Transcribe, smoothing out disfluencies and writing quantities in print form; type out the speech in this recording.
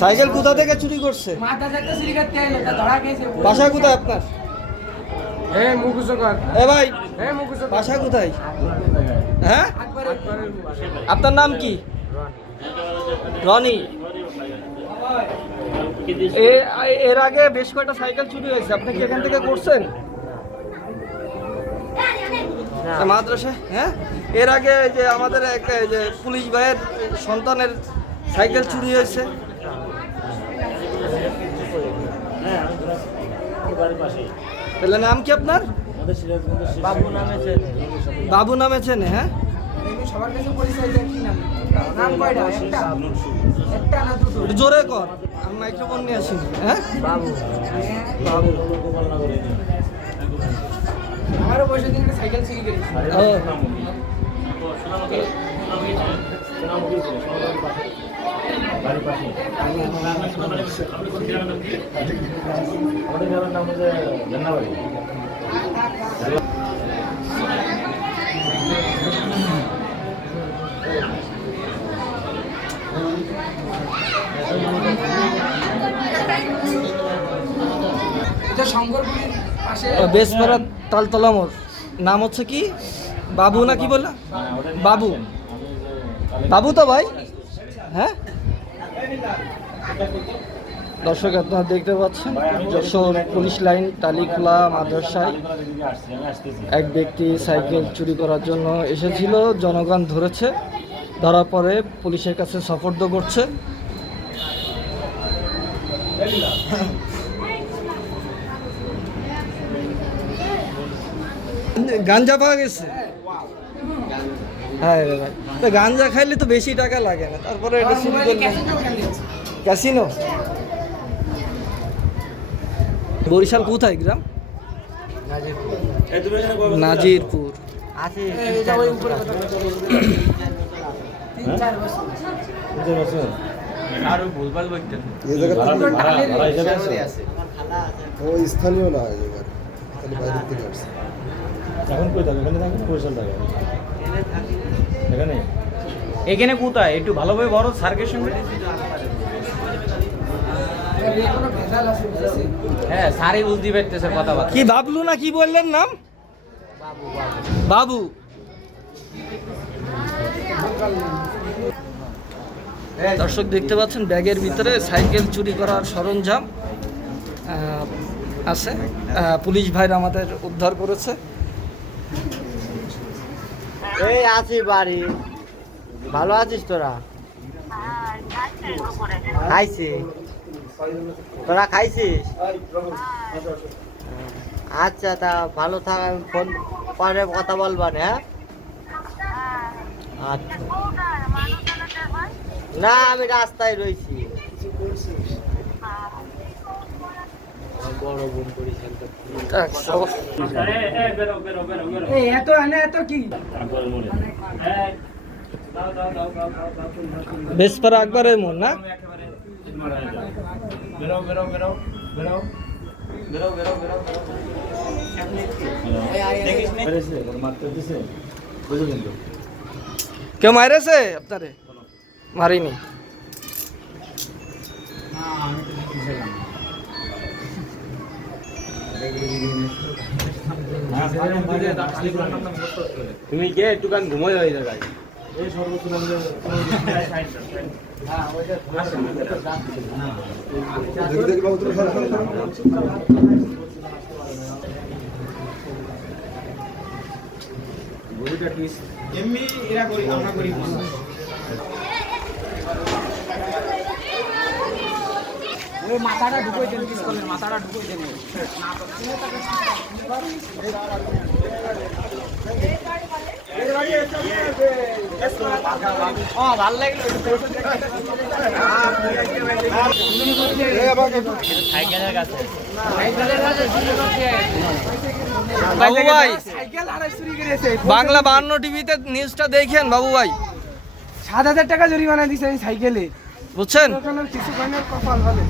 Cycle কোথা থেকে চুরি করছে? বাসা কোথায় আপনার? এ ভাই, বাসা কোথায়? হ্যাঁ, আপনার নাম কি? রনি। এর আগে বেশ কয়েকটা সাইকেল চুরি হয়েছে, আপনি কি এখান থেকে করছেন মাদ্রাসায়? হ্যাঁ, এর আগে যে আমাদের এক যে পুলিশ ভাইয়ের সন্তানের সাইকেল চুরি হয়েছে। তাহলে নাম কি আপনার? বাবু নামে চেনে? হ্যাঁ, জোরে কর, আমি মাইক্রোফোন নিয়ে আসি। হ্যাঁ, বাবু। আমারও বসে দিন সাইকেল চুরি করেছি। বেসপাড়া তালতলা মোড়। নাম হচ্ছে কি? বাবু না কি বললা? বাবু। বাবু তো ভাই। হ্যাঁ, দর্শক আপনারা দেখতে পাচ্ছেন যশোর পুলিশ লাইন টালিখোলা মাদ্রাসায় এক ব্যক্তি সাইকেল চুরি করার জন্য এসেছিল, জনগণ ধরেছে, ধরার পরে পুলিশের কাছে সোপর্দ করছে। গাঞ্জা পাওয়া গেছে? হ্যাঁ রে ভাই, তো গাঞ্জা খাইলে তো বেশি টাকা লাগে না, তারপরে এটা চুরি করলেন। ক্যাসিনো? বরিশাল কোথায় গ্রাম? নাজিরপুর। স্থানীয় না, এখন কই থাকে? এখানে থাকে, বরিশাল থাকে। এখানে এখানে কোথায় একটু ভালোভাবে বড় সার্কের সঙ্গে। হ্যাঁ, সারি বুঝতে পারতেছে কথা। কি বাবলু না কি বললেন নাম? বাবু। দর্শক দেখতে পাচ্ছেন ব্যাগের ভিতরে সাইকেল চুরি করার সরঞ্জাম আছে। পুলিশ ভাইরা আমাদের উদ্ধার করেছে। এই আছি বাড়ি। ভালো আছিস তোরা? খাইছি। তোরা খাইছিস? আচ্ছা, তা ভালো থাক, আমি ফোন পরে কথা বলবা না। হ্যাঁ, আচ্ছা। না, আমি রাস্তায় রয়েছি। বড় বোন বেসপাড়া আকবরের মোড় না? কেউ মারেছে আপনারে? মারিনি। তুমি কে একটুখান ঘুমোই হয়ে জায়গায়? এমনি এরা করি, আমরা করি। মাথাটা ঢুকোই দেন, মাথাটা ঢুকোই দেন। ভালো লাগলো। সাইকেলের কাছে বাবু ভাই, বাংলা 52 টিভিতে নিউজটা দেখেন বাবু ভাই। 7,000 টাকা জরিমানা দিছে এই সাইকেলে, বুঝছেন? কিছু কয়নার কপাল ভালো।